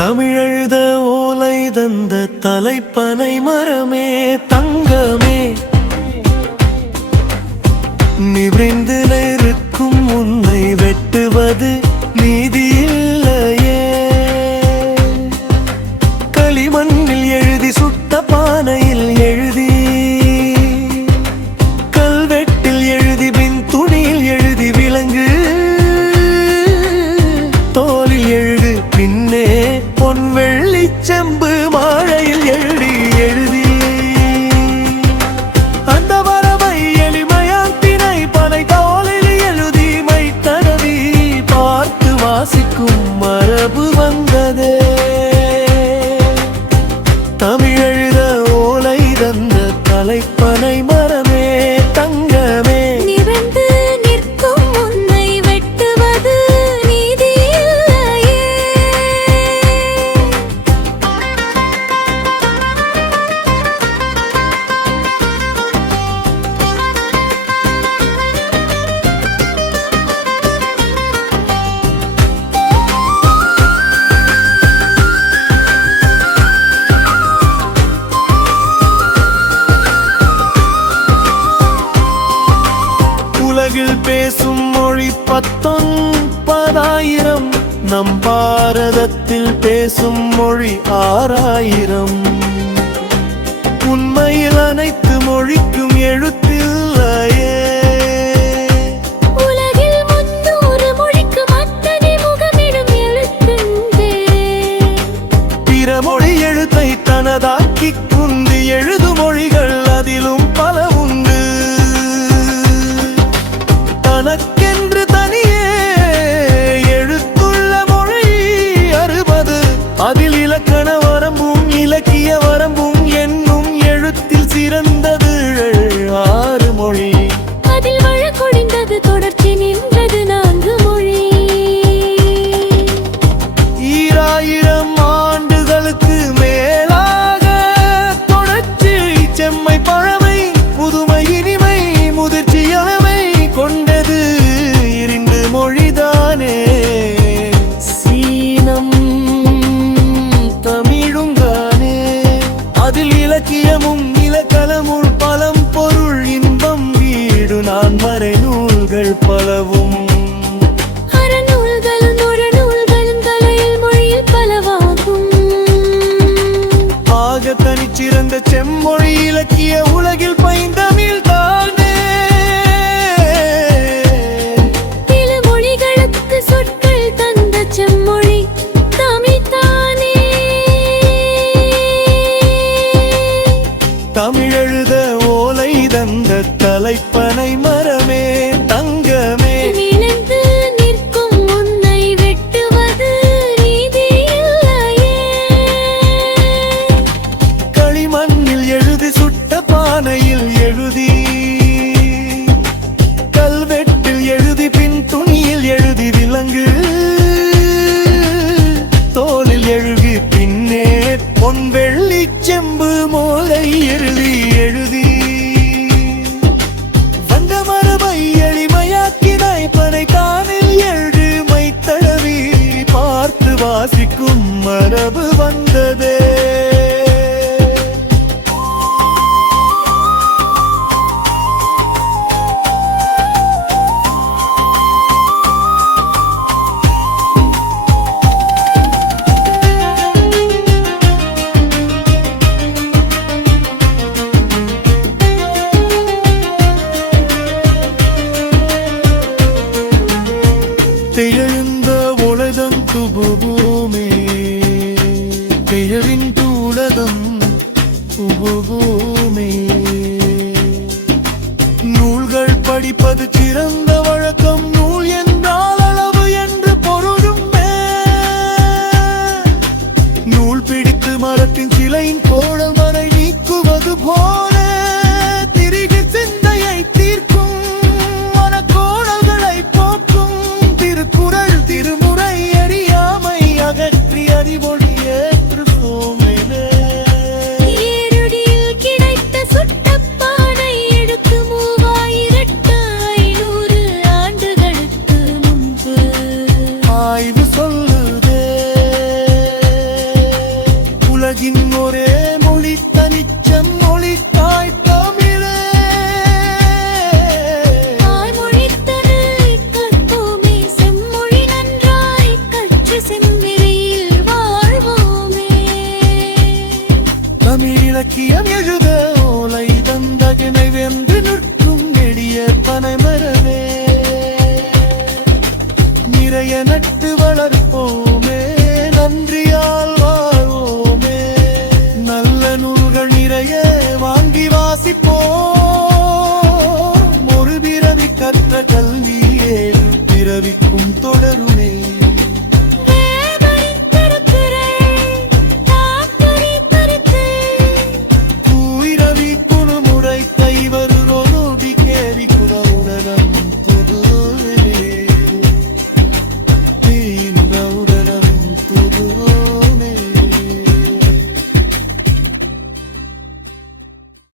தமிழெழுத ஓலை தந்த தலைப்பனை மரமே தங்கமே நிவிர்ந்து நிற்கும் உன்னை வெட்டுவது நீதியில்லையே. களிமண்ணில் எழுதி சுட்ட பானையில் எழுதி கல்வெட்டில் எழுதி பின் துணியில் எழுதி விலங்கு தோலில் எழுது பின்னே பொன் வெள்ளி செம்பு மாழையில் எழுதி எழுதி அந்த மரபை எளிமையாக்கினை பனை தோலில் எழுதி மை தடவி பார்த்து வாசிக்கும் மரபு வந்ததே. தமிழெழுத ஓலை தந்த தலைப்பனை மரமே தங்கமே நிவர்ந்து நிற்கும் உன்னை வெட்டுவது நீதியில்லையே. உலகில் பேசும் மொழி 19,000 நம் பாரதத்தில் பேசும் மொழி 6,000. உண்மையில் அனைத்து மொழிக்கும் எழுத்தில்லையே. உலகில் 300 மொழிக்கு அத்தனை முகமிடும் எழுத்துண்டே. பிற மொழி எழுத்தை தனதாக்கி குந்தி எழுது மொழிகள் அதிலும் பல உண்டு. தனக்கென்று தனியே எழுத்துள்ள மொழி 60. அதில் இலக்கண வரம்பும் இலக்கிய வரம்பும் என்னும் எழுத்தில் சிறந்தது 6 மொழி. அதில் வழக்கொழிந்தது தொடர்ச்சி நின்றது 4 மொழி. 2000 ஆண்டுகளுக்கு மேலாக தொடர்ச்சி செம்மை பழமை புதுமை இனிமை முதிர்ச்சி அளவை கொண்டது 2 மொழிதானே. சீனம் தமிழுங்கானே. அதில் இலக்கியமும் இலக்கணமும் பலம் பொருள் இன்பம் வீடு நான் மறை நூல்கள் பலவும். அறநூல்களும் நுறநூல்களும் தலையில் மொழியில் பலவாகும். ஆக தனிச்சிறந்த செம்மொழி இலக்கிய உலகில் பைந்தமிழ் தானே. பிற மொழிகளுக்கு சொற்கள் தந்த செம்மொழி தமிழ்தானே. தமிழெழுத ஓலை தந்த தலைப்பனை மரமே தங்கமே விழுந்து நிற்கும் உன்னை வெட்டுவது நீதியில்லையே. களிமண்ணில் எழுதி சுட்ட பானையில் எழுதி கல்வெட்டில் எழுதி பின் துணியில் எழுதி விலங்கு தோலில் எழுதி பின்னே பொன் வெள்ளி செம்பு மோலை எழுதி எழுதி வந்த மரபை எளிமையாக்கினாய் பனை காணில் எழுது மை தடவி பார்த்து வாசிக்கும் மரபு வந்ததே. திகழ்ந்த உலகம் துபுபூமே திகழின் உலகம் துபுபூமே. நூல்கள் படிப்பது சிறந்த வழக்கம். நூல் என்றால் அளவு என்று பொருளும். நூல் பிடித்து மரத்தின் சிலையின் கோணல் மறை நீக்குவது போல திரிகை சிந்தையை தீர்க்கும் மனக்கோணல்களை போக்கும் திருக்குறள் திருமுறை அறியாமை அகற்றி அறிவொளி ஏற்றுவோம். ஏருடியில் கிடந்த நிறைய நட்டு வளர்ப்போமே, நன்றியால் வாழ்வோமே. நல்ல நூல்கள் நிறைய வாங்கி வாசிப்போம், ஒரு பிறவி கற்ற கல்வி ஏழு பிறவிக்கும் தொடரும்.